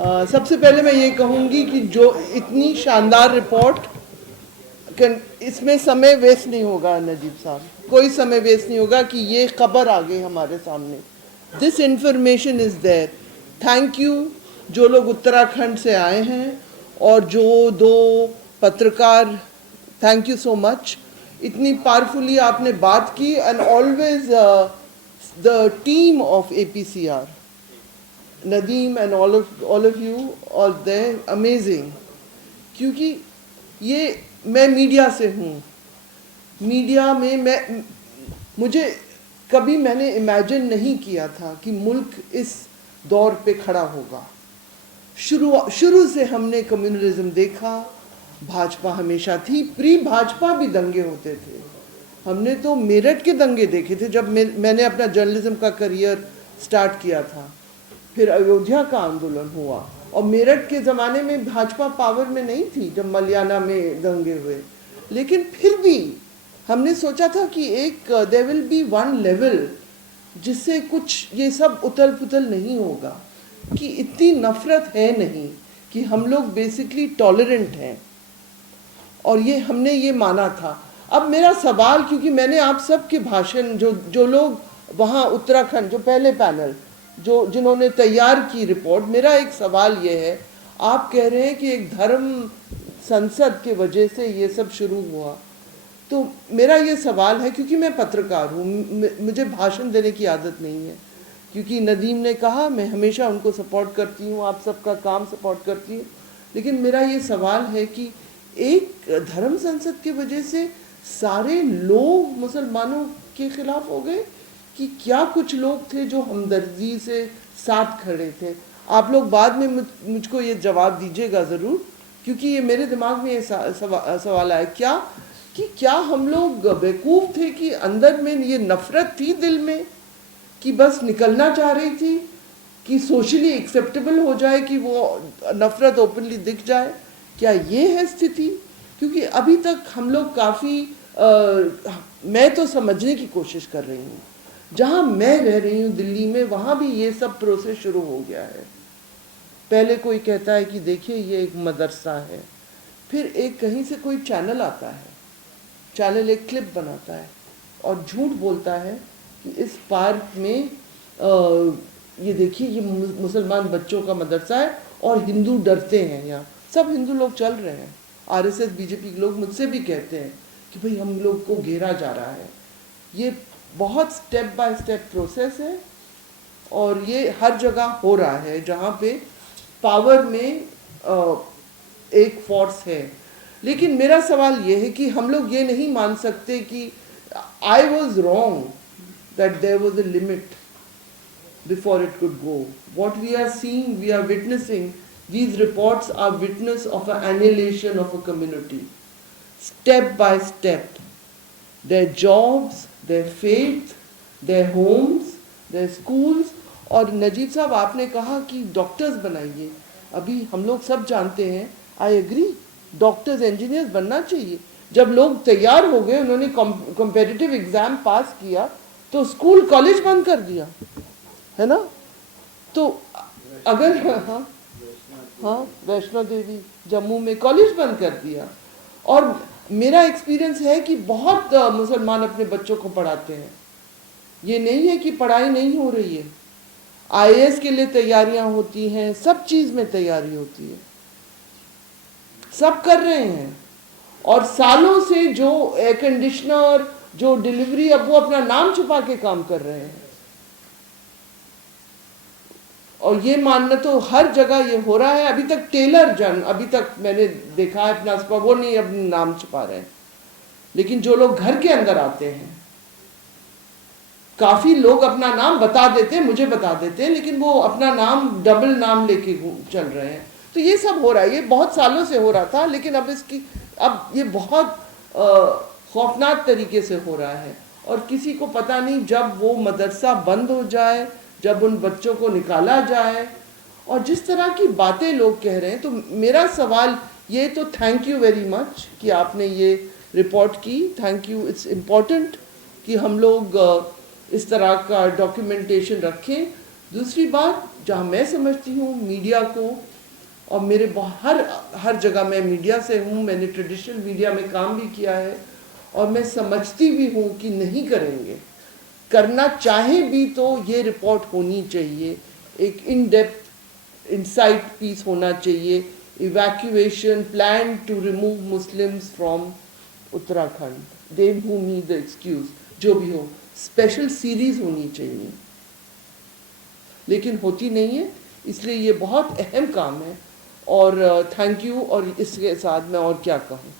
सबसे पहले मैं ये कहूँगी कि जो इतनी शानदार रिपोर्ट, इसमें समय वेस्ट नहीं होगा नजीब साहब, कोई समय वेस्ट नहीं होगा कि ये खबर आ गई हमारे सामने। This information is there. Thank you जो लोग उत्तराखंड से आए हैं और जो दो पत्रकार, थैंक यू सो मच। इतनी पावरफुली आपने बात की and always the team of APCR, Nadeem and all of you all there, amazing। क्योंकि ये मैं मीडिया से हूँ, मीडिया में मुझे कभी मैंने इमेजिन नहीं किया था कि मुल्क इस दौर पे खड़ा होगा। शुरू से हमने कम्युनलिज्म देखा, भाजपा हमेशा थी, प्री भाजपा भी दंगे होते थे। हमने तो मेरठ के दंगे देखे थे जब मैंने अपना जर्नलिज्म का करियर स्टार्ट किया था। फिर अयोध्या का आंदोलन हुआ और मेरठ के ज़माने में भाजपा पावर में नहीं थी जब मलियाना में दंगे हुए। लेकिन फिर भी हमने सोचा था कि एक there will be one level जिससे कुछ ये सब उथल पुथल नहीं होगा, कि इतनी नफरत है नहीं, कि हम लोग बेसिकली टॉलरेंट हैं, और ये हमने ये माना था। अब मेरा सवाल, क्योंकि मैंने आप सब के भाषण, जो लोग वहाँ उत्तराखंड, जो पहले पैनल जिन्होंने तैयार की रिपोर्ट, मेरा एक सवाल ये है, आप कह रहे हैं कि एक धर्म संसद के वजह से ये सब शुरू हुआ, तो मेरा ये सवाल है, क्योंकि मैं पत्रकार हूँ, मुझे भाषण देने की आदत नहीं है, क्योंकि नदीम ने कहा मैं हमेशा उनको सपोर्ट करती हूँ, आप सबका काम सपोर्ट करती हूँ, लेकिन मेरा ये सवाल है कि एक धर्म संसद की वजह से सारे लोग मुसलमानों के खिलाफ हो गए, कि क्या कुछ लोग थे जो हमदर्दी से साथ खड़े थे? आप लोग बाद में मुझको ये जवाब दीजिएगा ज़रूर, क्योंकि ये मेरे दिमाग में ये सवाल आया, क्या हम लोग बेवकूफ़ थे कि अंदर में ये नफ़रत थी दिल में, कि बस निकलना चाह रही थी, कि सोशली एक्सेप्टेबल हो जाए, कि वो नफ़रत ओपनली दिख जाए? क्या ये है स्थिति? क्योंकि अभी तक हम लोग काफ़ी, मैं तो समझने की कोशिश कर रही हूँ, जहाँ मैं रह रही हूँ दिल्ली में, वहाँ भी ये सब प्रोसेस शुरू हो गया है। पहले कोई कहता है कि देखिए ये एक मदरसा है, फिर एक कहीं से कोई चैनल आता है, चैनल एक क्लिप बनाता है और झूठ बोलता है कि इस पार्क में ये देखिए ये मुसलमान बच्चों का मदरसा है और हिंदू डरते हैं। यहाँ सब हिंदू लोग चल रहे हैं, RSS BJP के लोग मुझसे भी कहते हैं कि भाई हम लोग को घेरा जा रहा है। ये बहुत स्टेप बाय स्टेप प्रोसेस है और ये हर जगह हो रहा है जहाँ पे पावर में एक फोर्स है। लेकिन मेरा सवाल ये है कि हम लोग ये नहीं मान सकते कि I was wrong that there was a limit before it could go. What we are seeing, we are witnessing, these reports are witness of an annihilation of a community, step by step. Their jobs, their faith, their homes, their schools। और नजीब साहब आपने कहा कि doctors बनाइए, अभी हम लोग सब जानते हैं, आई एग्री, डॉक्टर्स इंजीनियर्स बनना चाहिए। जब लोग तैयार हो गए, उन्होंने कॉम्पिटिटिव एग्ज़ाम पास किया, तो स्कूल कॉलेज बंद कर दिया, है ना? तो अगर हाँ वैष्णो देवी जम्मू में कॉलेज बंद कर दिया। और मेरा एक्सपीरियंस है कि बहुत मुसलमान अपने बच्चों को पढ़ाते हैं, ये नहीं है कि पढ़ाई नहीं हो रही है, IAS के लिए तैयारियां होती हैं, सब चीज़ में तैयारी होती है, सब कर रहे हैं। और सालों से जो एयर कंडीशनर, जो डिलीवरी, अब वो अपना नाम छुपा के काम कर रहे हैं। और ये मानना तो हर जगह ये हो रहा है। अभी तक टेलर अभी तक मैंने देखा है अपना, वो नहीं अपना नाम छुपा रहे हैं, लेकिन जो लोग घर के अंदर आते हैं, काफ़ी लोग अपना नाम बता देते हैं, मुझे बता देते हैं, लेकिन वो अपना नाम डबल नाम लेके चल रहे हैं। तो ये सब हो रहा है, ये बहुत सालों से हो रहा था, लेकिन अब ये बहुत खौफनाक तरीके से हो रहा है। और किसी को पता नहीं, जब वो मदरसा बंद हो जाए, जब उन बच्चों को निकाला जाए, और जिस तरह की बातें लोग कह रहे हैं, तो मेरा सवाल ये, तो थैंक यू वेरी मच कि आपने ये रिपोर्ट की, थैंक यू। इट्स इम्पॉर्टेंट कि हम लोग इस तरह का डॉक्यूमेंटेशन रखें, दूसरी बात, जहाँ मैं समझती हूँ मीडिया को, और मेरे हर जगह मैं मीडिया से हूँ, मैंने ट्रेडिशनल मीडिया में काम भी किया है, और मैं समझती भी हूँ कि नहीं करेंगे, करना चाहे भी तो ये रिपोर्ट होनी चाहिए, एक इन डेप्थ इनसाइट पीस होना चाहिए, evacuation plan to remove Muslims from Uttarakhand, Devbhoomi the excuse, जो भी हो, स्पेशल सीरीज होनी चाहिए, लेकिन होती नहीं है। इसलिए ये बहुत अहम काम है, और थैंक यू, और इसके साथ मैं और क्या कहूँ।